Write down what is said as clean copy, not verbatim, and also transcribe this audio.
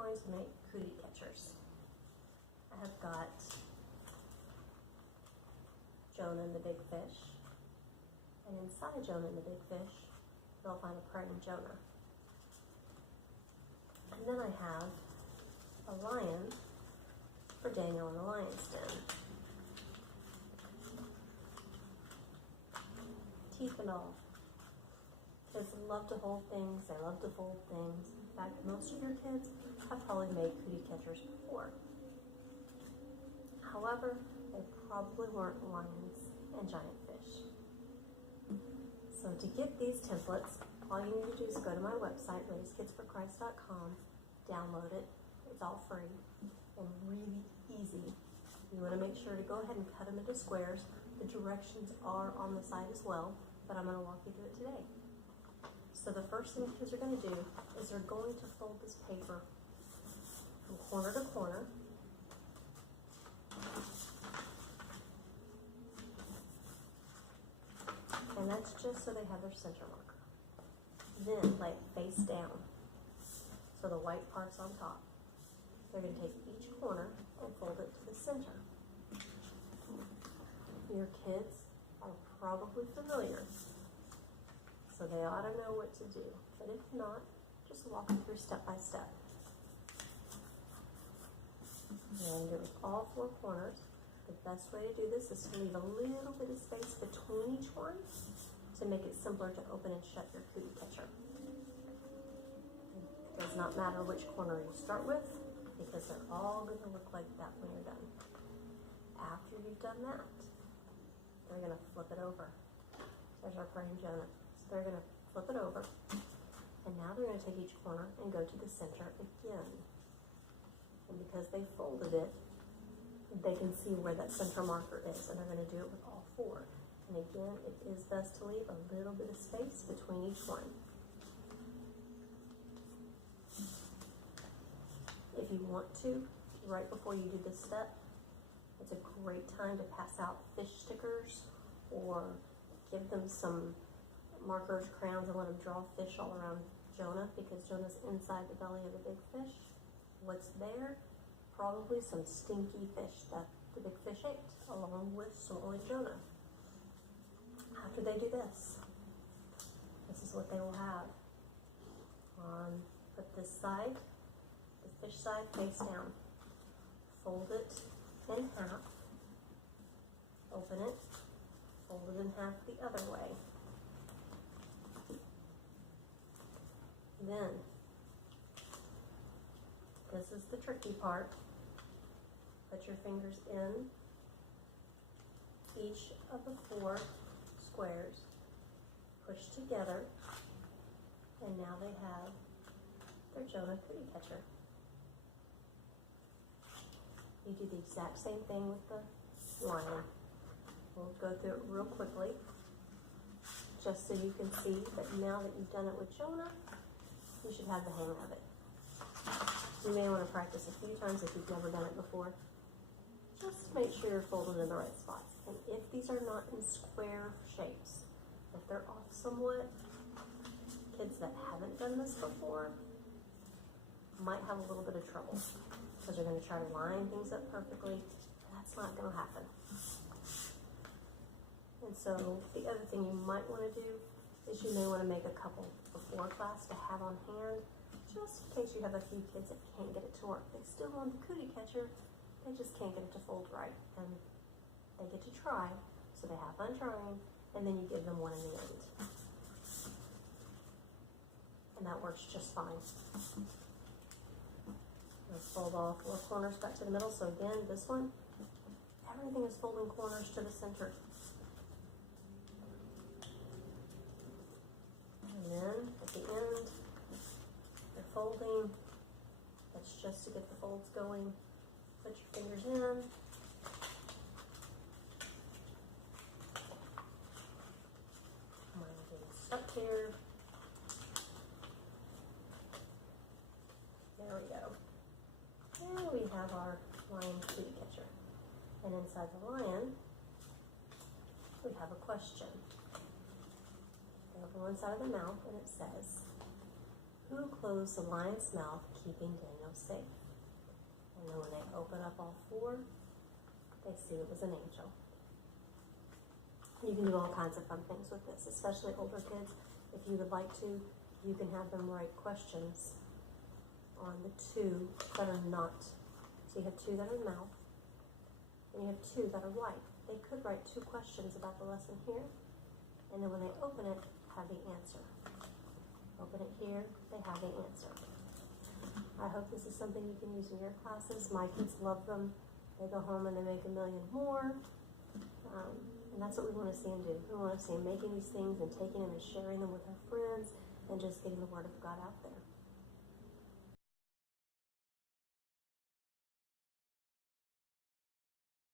going to make cootie catchers. I have got Jonah and the big fish, and inside Jonah and the big fish, you'll find a praying Jonah. And then I have a lion for Daneil in the lion's den. Teeth and all. Kids love to hold things, they love to fold things. In fact, most of your kids have probably made cootie catchers before. However, they probably weren't lions and giant fish. So to get these templates, all you need to do is go to my website, raisekidsforchrist.com, download it. It's all free and really easy. You want to make sure to go ahead and cut them into squares. The directions are on the side as well, but I'm going to walk you through it today. So the first thing kids are going to do is they're going to fold this paper from corner to corner. And that's just so they have their center marker. Then lay it face down, so the white part's on top. They're going to take each corner and fold it to the center. Your kids are probably familiar, so they ought to know what to do. But if not, just walk them through step by step. And do it with all four corners. The best way to do this is to leave a little bit of space between each one to make it simpler to open and shut your cootie catcher. It does not matter which corner you start with, because they're all going to look like that when you're done. After you've done that, they're going to flip it over. There's our praying Jonah. So they're going to flip it over, and now they're going to take each corner and go to the center again. And because they folded it, they can see where that center marker is, and they're going to do it with all four. And again, it is best to leave a little bit of space between each one. If you want to, right before you do this step, it's a great time to pass out fish stickers or give them some markers, crayons, and let them draw fish all around Jonah, because Jonah's inside the belly of the big fish. What's there? Probably some stinky fish that the big fish ate, along with smaller Jonah. After they do this, this is what they will have. Put this side, the fish side, face down. Fold it in half. Open it. Fold it in half the other way. Then, this is the tricky part. Put your fingers in each of the four squares, push together, and now they have their Jonah cootie catcher. You do the exact same thing with the lion. We'll go through it real quickly, just so you can see that now that you've done it with Jonah, you should have the hang of it. You may want to practice a few times if you've never done it before, just to make sure you're folded in the right spots. And if these are not in square shapes, if they're off somewhat, kids that haven't done this before might have a little bit of trouble, because they're going to try to line things up perfectly, and that's not going to happen. And so the other thing you might want to do is you may want to make a couple before class to have on hand, just in case you have a few kids that can't get it to work. They still want the cootie catcher, they just can't get it to fold right. And they get to try, so they have fun trying, and then you give them one in the end. And that works just fine. Let's fold all four corners back to the middle. So again, this one, everything is folding corners to the center. And then at the end, they're folding. That's just to get the folds going. Put your fingers in. Mine are getting stuck here. There we go. And we have our lion cootie catcher. And inside the lion, we have a question. They open one side of the mouth and it says, Who closed the lion's mouth, keeping Daneil safe? And then when they open up all four, they see it was an angel. You can do all kinds of fun things with this, especially older kids. If you would like to, you can have them write questions on the two that are not. So you have two that are mouth, and you have two that are white. They could write two questions about the lesson here, and then when they open it, have the answer. Open it here, they have the answer. I hope this is something you can use in your classes. My kids love them. They go home and they make a million more. And that's what we want to see them do. We want to see them making these things and taking them and sharing them with our friends and just getting the Word of God out there.